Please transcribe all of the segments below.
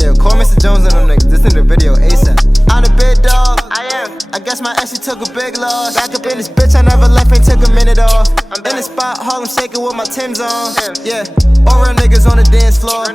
Yeah, call Mr. Jones and them niggas. This in the video ASAP. I'm the big dog. I am. I guess my ex, she took a big loss. Back up in this bitch, I never left, ain't took a minute off. I'm in the spot, Harlem shaking with my Timbs on. Yeah, all real niggas on the dance floor.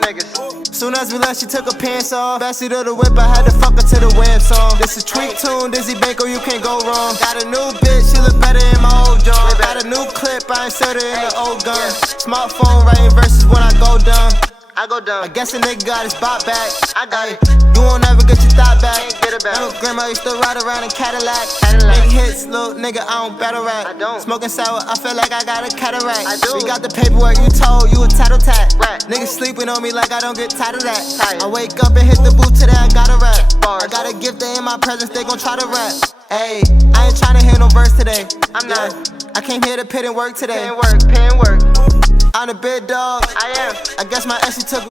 Soon as we left, she took her pants off. Backseat of the whip, I had to fuck her to the web song. This is Tweet Tune, Dizzy Banko, you can't go wrong. Got a new bitch, she look better in my old John. Got a new clip, I ain't inserted in the old gun. Smartphone writing verses when I go dumb. I guess a nigga got his bop back. I got it. You won't ever get your thought back. My grandma used to ride around in Cadillac. Big hits, little nigga, I don't battle rap. Smoking sour, I feel like I got a cataract. We got the paperwork, you told you a tattle tat. Niggas sleeping on me like I don't get tired of that. I wake up and hit the booth today, I gotta rap. I got a gift, they in my presence, they gon' try to rap. Ayy, I ain't tryna hear no verse today. I'm not. I came here to pit and work today. Pay and work. I'm the big dog. I am. I guess my ex, she took.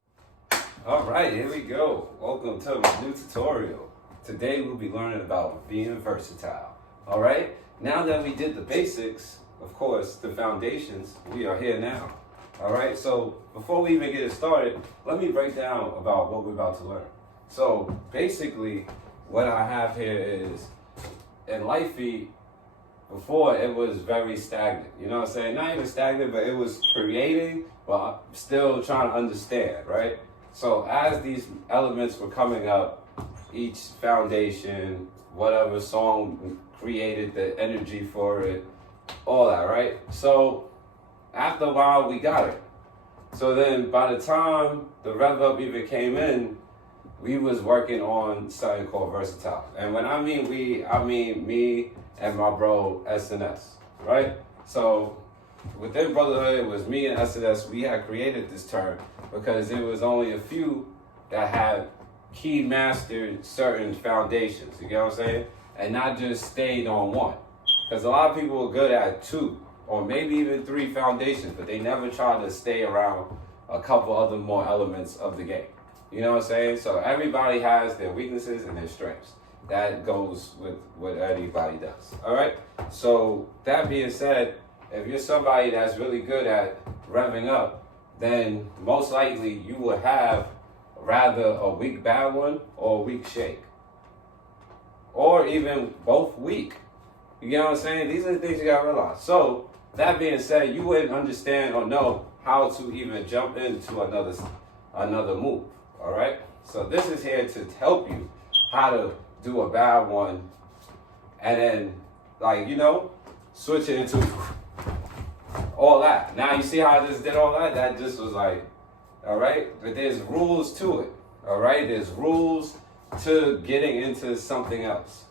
Alright, here we go. Welcome to my new tutorial. Today we'll be learning about being versatile. Alright, now that we did the basics, of course, the foundations, we are here now. Alright, so before we even get it started, let me break down about what we're about to learn. So basically, what I have here is, in Litefeet, before it was very stagnant, you know what I'm saying? Not even stagnant, but it was creating, but still trying to understand, right? So as these elements were coming up, each foundation, whatever song created the energy for it, all that, right? So after a while, we got it. So then by the time the rev up even came in, we was working on something called Versatility. And when I mean we, I mean me and my bro SNS, right? So within Brotherhood, it was me and SNS. We had created this term because there was only a few that had key mastered certain foundations, you get what I'm saying? And not just stayed on one. Because a lot of people were good at 2 or maybe even 3 foundations, but they never tried to stay around a couple other more elements of the game. You know what I'm saying? So everybody has their weaknesses and their strengths. That goes with what anybody does. All right? So that being said, if you're somebody that's really good at revving up, then most likely you will have rather a weak bad one or a weak shake. Or even both weak. You get what I'm saying? These are the things you gotta realize. So that being said, you wouldn't understand or know how to even jump into another move. All right? So this is here to help you how to do a bad one and then, like, you know, switch it into all that. Now you see how I just did all that? That just was like, all right? But there's rules to it, all right? There's rules to getting into something else.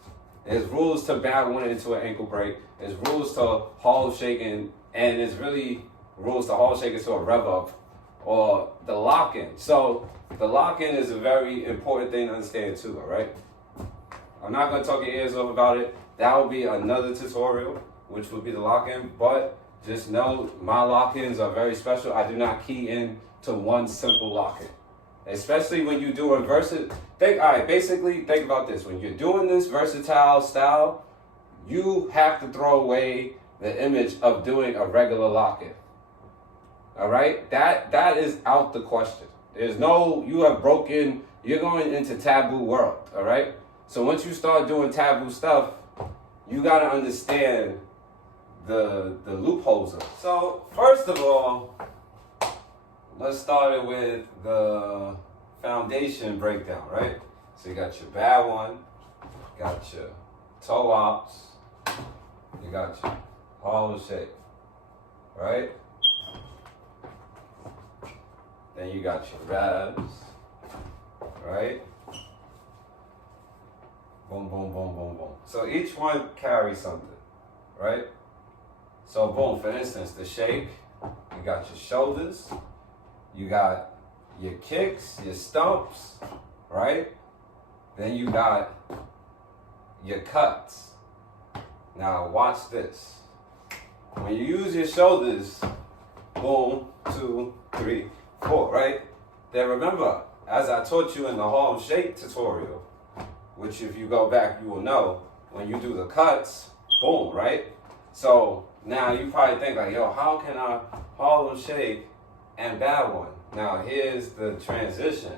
There's rules to bad one into an ankle break. There's rules to hall shaking, and there's really rules to hall shaking to a rev up or the lock-in. So the lock-in is a very important thing to understand too, all right? I'm not gonna talk your ears off about it. That will be another tutorial, which will be the lock-in, but just know my lock-ins are very special. I do not key in to one simple lock-in. Especially when you're doing basically think about this. When you're doing this versatile style, you have to throw away the image of doing a regular lock-in. All right? That is out the question. There's no, you're going into taboo world, all right? So once you start doing taboo stuff, you gotta understand the loopholes of it. So first of all, let's start it with the foundation breakdown, right? So you got your bad one, got your toe ops, you got your hollow shake, right? Then you got your revs, right? Boom, boom, boom, boom, boom. So each one carries something, right? So boom, for instance, the shake, you got your shoulders, you got your kicks, your stumps, right? Then you got your cuts. Now watch this. When you use your shoulders, boom, 2, 3, 4, right? Then remember, as I taught you in the Harlem Shake tutorial, which if you go back, you will know, when you do the cuts, boom, right? So now you probably think like, yo, how can I Harlem Shake and bad one? Now here's the transition.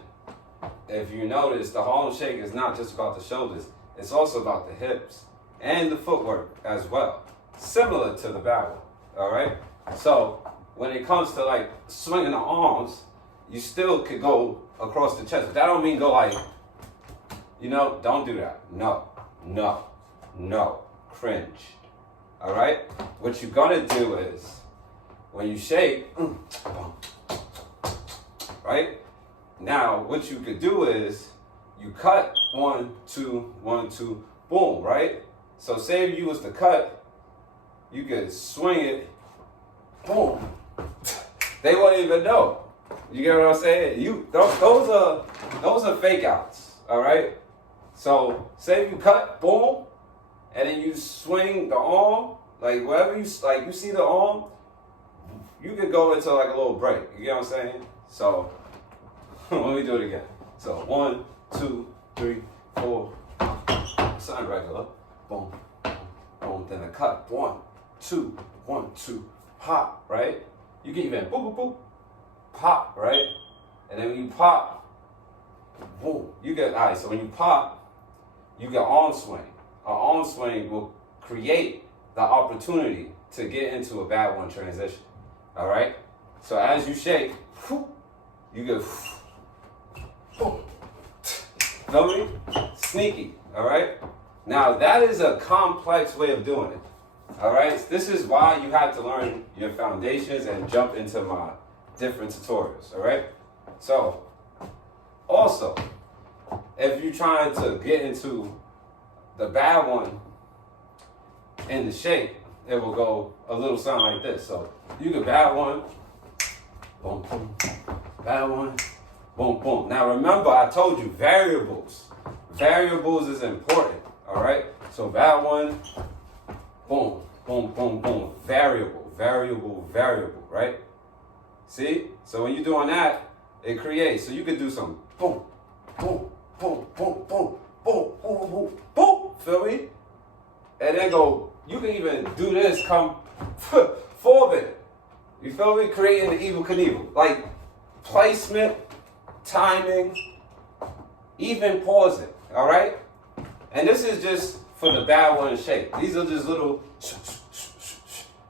if you notice, the Harlem Shake is not just about the shoulders. It's also about the hips and the footwork as well. Similar to the bad one, all right? So when it comes to like swinging the arms, you still could go across the chest. But that don't mean go like, you know, don't do that. No, no, no, cringe, all right? What you're gonna do is, when you shake, right? Now, what you could do is, you cut 1, 2, 1, 2, boom, right? So say if you was to cut, you could swing it, boom. They won't even know. You get what I'm saying? Those are fake outs, all right? So say if you cut, boom, and then you swing the arm, like wherever you see the arm, you could go into like a little break. You get what I'm saying? So let me do it again. So 1, 2, 3, 4, something regular. Boom, boom, then a cut. 1, 2, 1, 2, pop, right? You can even boop, boop, boop, pop, right? And then when you pop, boom, you get, all right, so when you pop, you get arm swing. An arm swing will create the opportunity to get into a bad one transition, all right? So as you shake, you get, boom. Feel me? Sneaky, all right? Now, that is a complex way of doing it, all right? This is why you have to learn your foundations and jump into my different tutorials, all right? So, also, if you're trying to get into the bad one in the shake, it will go a little something like this. So, you can bad one, boom, boom, bad one, boom, boom. Now remember, I told you variables. Variables is important, all right? So bad one, boom, boom, boom, boom. Variable, variable, variable, right? See? So when you're doing that, it creates. So you can do some boom, boom, boom, boom, boom, boom, boom, boom, boom. Feel me? And then go, you can even do this, come forward. You feel me? Creating the Evel Knievel. Like placement, timing, even pausing, all right? And this is just for the bad one shake. These are just little,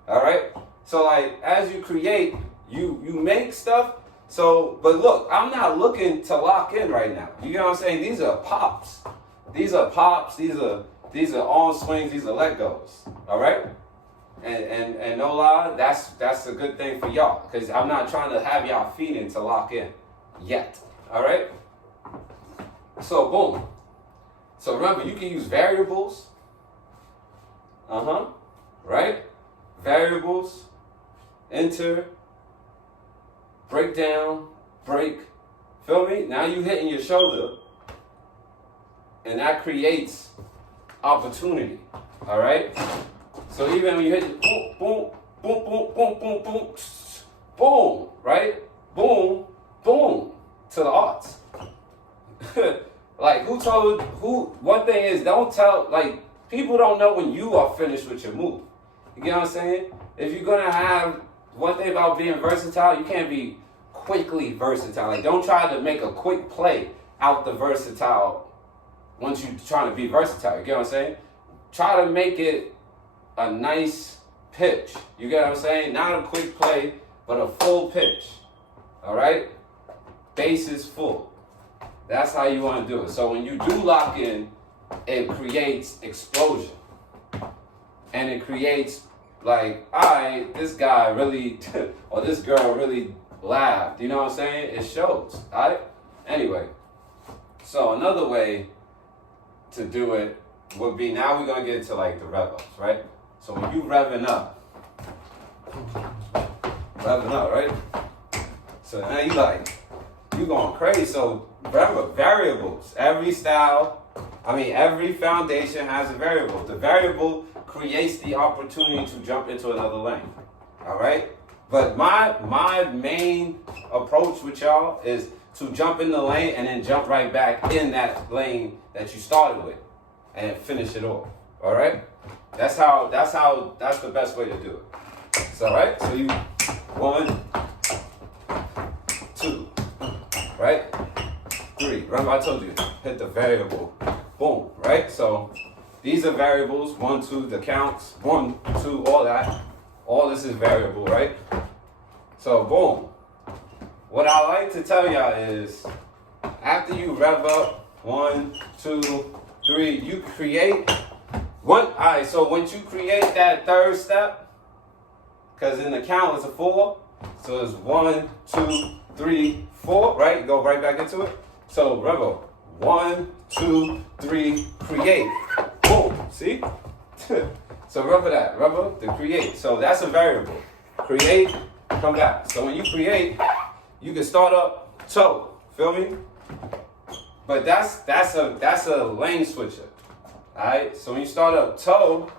all right? So like, as you create, you make stuff. So, but look, I'm not looking to lock in right now. You know what I'm saying? These are pops. These are pops. These are arm swings. These are let goes, all right? And no lie, that's a good thing for y'all, because I'm not trying to have y'all feeding to lock in yet. All right? So boom. So remember, you can use variables. Right? Variables, enter, break down, break. Feel me? Now you hitting your shoulder, and that creates opportunity. All right? So even when you hit the boom, boom, boom, boom, boom, boom, boom, boom, right? Boom, boom, to the arts. Like, one thing is, don't tell, like, people don't know when you are finished with your move. You get what I'm saying? If you're gonna have, one thing about being versatile, you can't be quickly versatile. Like, don't try to make a quick play out the versatile once you're trying to be versatile. You get what I'm saying? Try to make it a nice pitch. You get what I'm saying? Not a quick play, but a full pitch. All right? Base is full. That's how you want to do it. So when you do lock in, it creates explosion. And it creates like, all right, this guy really, or this girl really laughed. You know what I'm saying? It shows. All right? Anyway, so another way to do it would be, now we're going to get into like the rev ups, right? So when you revving up, right? So now you going crazy. So remember, variables. Every foundation has a variable. The variable creates the opportunity to jump into another lane. All right? But my main approach with y'all is to jump in the lane and then jump right back in that lane that you started with and finish it off. All right? That's the best way to do it. So, all right? So you 1, 2, right? 3, Remember I told you, hit the variable. Boom, right? So these are variables, 1, 2, the counts, 1, 2, all that. All this is variable, right? So boom. What I like to tell y'all is, after you rev up 1, 2, 3, you create one. All right, so once you create that third step, because in the count it's a 4, so it's 1, 2, 3, 4, right? You go right back into it. So rev up 1, 2, 3, create. Boom. See? So remember that. Remember the create. So that's a variable. Create, come back. So when you create, you can start up toe. Feel me? But that's a lane switcher. Alright? So when you start up toe,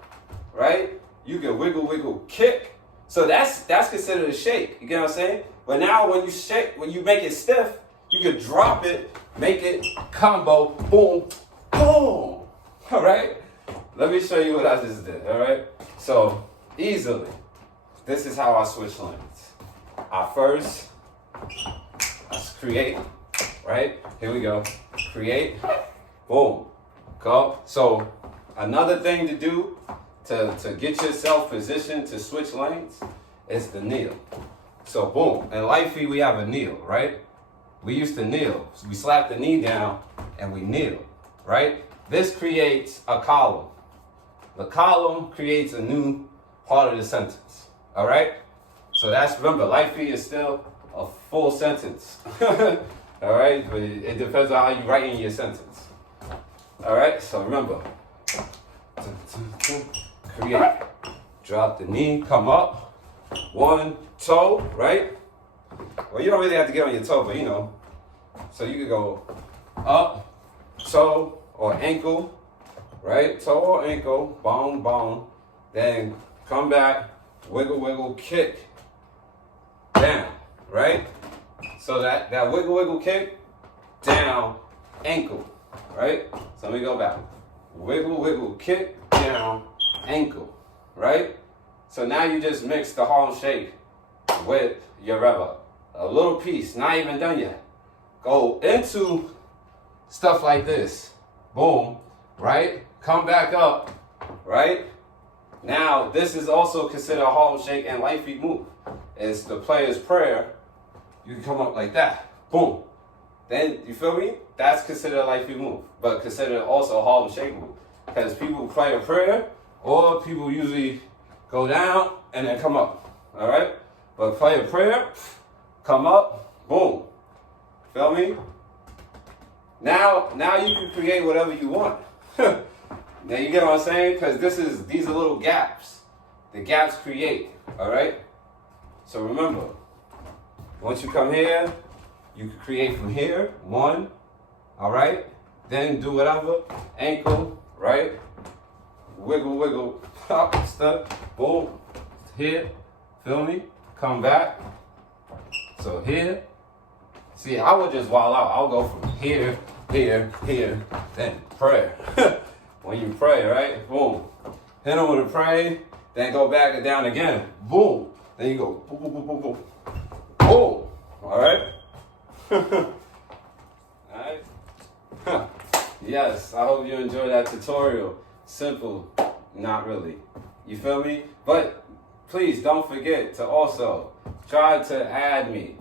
right, you can wiggle, wiggle, kick. So that's considered a shake. You get what I'm saying? But now when you shake, when you make it stiff, you can drop it, make it combo, boom, boom. Alright? Let me show you what I just did. Alright? So easily, this is how I switch lanes. I first create, right? Here we go. Create, boom, go. So another thing to do to get yourself positioned to switch lanes is the kneel. So boom, in Litefeet we have a kneel, right? We used to kneel. So we slap the knee down and we kneel, right? This creates a column. The column creates a new part of the sentence, all right? So that's, remember, Litefeet is still a full sentence. All right, but it depends on how you write in your sentence. All right, so remember, create, drop the knee, come up, 1 toe, right? Well, you don't really have to get on your toe, but you know. So you could go up, toe or ankle, right? Toe or ankle, boom, boom. Then come back, wiggle, wiggle, kick, down, right? So that wiggle, wiggle, kick, down, ankle, right? So let me go back. Wiggle, wiggle, kick, down, ankle, right? So now you just mix the Harlem Shake with your rev up. A little piece, not even done yet. Go into stuff like this. Boom, right? Come back up, right? Now, this is also considered a Harlem Shake and Litefeet move. It's the player's prayer. You can come up like that. Boom. Then, you feel me? That's considered a Litefeet move, but considered also a Harlem Shake move. Because people play a prayer, or people usually go down and then come up. All right? But play a prayer, come up, boom. Feel me? Now you can create whatever you want. Now you get what I'm saying? Because these are little gaps. The gaps create. All right? So remember, once you come here, you can create from here, 1, all right? Then do whatever, ankle, right? Wiggle, wiggle, pop, stuff, boom, here, feel me? Come back, so here. See, I would just wall out. I'll go from here, here, here, then prayer. When you pray, right? Boom. Hit them with a pray, then go back and down again, boom. Then you go, boom, boom, boom, boom, boom. Boom. All right? All right? Yes, I hope you enjoyed that tutorial. Simple, not really. You feel me? But please don't forget to also try to add me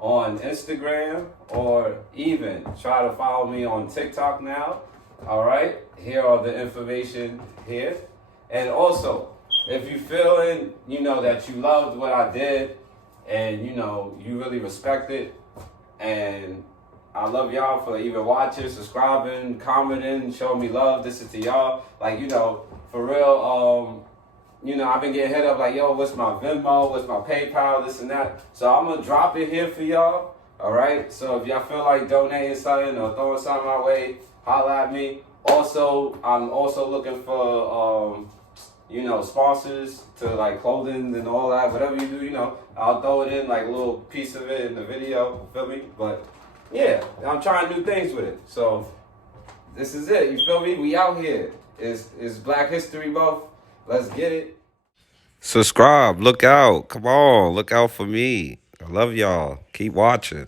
on Instagram, or even try to follow me on TikTok now. All right? Here are the information here. And also, if you feeling, that you loved what I did, and you really respect it, and I love y'all for even watching, subscribing, commenting, showing me love. This is to y'all. Like, for real, I've been getting hit up like, yo, what's my Venmo, what's my PayPal, this and that. So I'm gonna drop it here for y'all. All right. So if y'all feel like donating something or throwing something my way, holla at me. Also, I'm also looking for sponsors to like clothing and all that. Whatever you do, I'll throw it in like a little piece of it in the video. Feel me? But yeah, I'm trying new things with it. So this is it. You feel me? We out here. It's Black History Month. Let's get it. Subscribe. Look out. Come on. Look out for me. I love y'all. Keep watching.